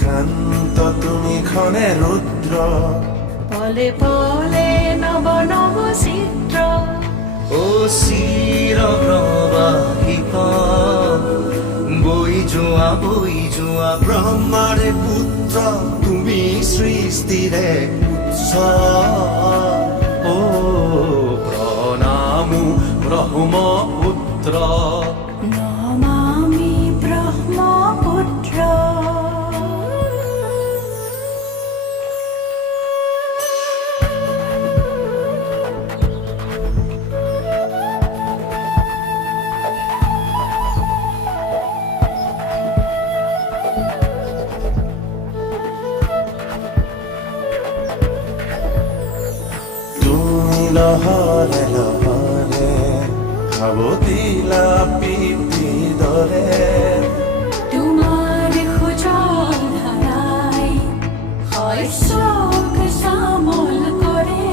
শান্ত তুমি ক্ষণে ৰুদ্ৰ, পলে পলে নব নব চিত্ৰ। ও চিৰ প্ৰবাহিত বৈ যোৱা ব্ৰহ্মাৰে পুত্ৰ, তুমি সৃষ্টিৰে উৎস। ও প্ৰণামো ব্ৰহ্মপুত্ৰ, নমামি ব্ৰহ্মপুত্ৰ। তুমি লহৰে লহৰে সাৱতিলা পিতৃৰ দৰে, তোমাৰ সুজল ধাৰাই শস্যক শ্যামল কৰে।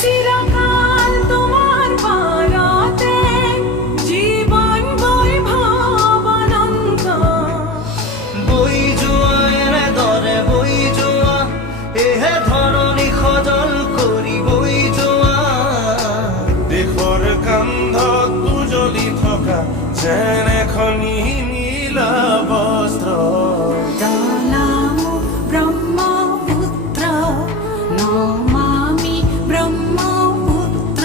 চিৰকাল তোমাৰ পাৰতে জীৱন বৈভৱ অনন্ত। বৈ যোৱা এনেদৰে বৈ যোৱা, এহে ধৰণী সজল কৰি বৈ যোৱা। দেশৰ কান্ধত উজলি থকা যেন এখনি নীলা বস্ত্ৰ, প্ৰণামো ব্ৰহ্মপুত্ৰ, নমামি ব্ৰহ্মপুত্ৰ।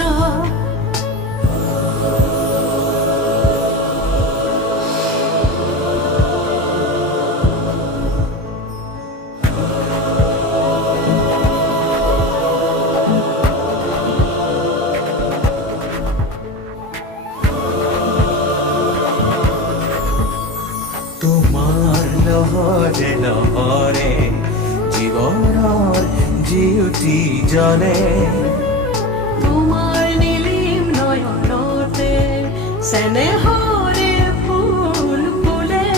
তোমাৰ লহৰে লহৰে জীৱনৰ জিউতি জনে, তোমাৰ নীলিম নয়নতে চেনেহৰে ফুল ফুলে।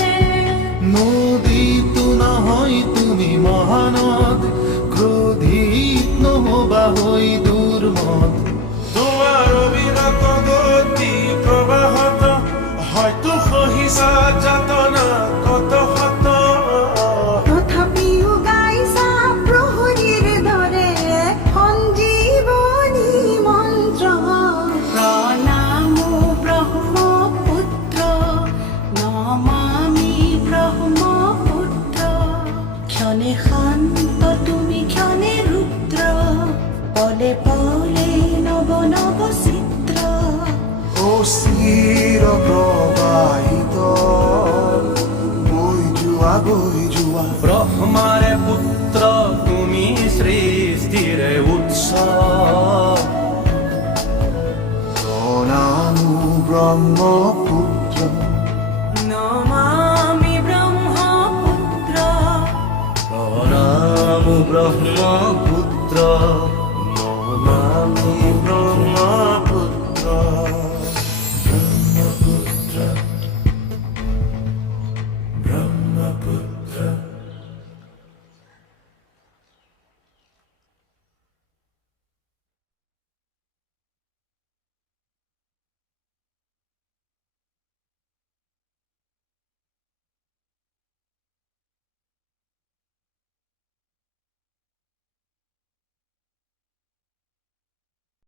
নদীতো নহয় তুমি মহানদ, ক্ৰোধিত নহবা হৈ দুৰ্মদ। তোমাৰ অবিৰত গতি প্ৰবাহত হয়তো সহিছা যাতনা কত শত। তথাপিও গাইছা প্ৰহৰীৰ দৰে সঞ্জীৱনী মন্ত্ৰ। প্ৰণামো ব্ৰহ্মপুত্ৰ, নমামি ব্ৰহ্মপুত্ৰ। ক্ষণে শান্ত তুমি ক্ষণে ৰুদ্ৰ, পলে পলে নব নব চিত্ৰ। ও চিৰ প্ৰবাহিত বৈ যোৱা ব্ৰহ্মাৰে পুত্ৰ, তুমি সৃষ্টিৰে উৎস। প্ৰণামো ব্ৰহ্মপুত্ৰ, নমামি ব্ৰহ্মপুত্ৰ। প্ৰণামো ব্ৰহ্মপুত্ৰ।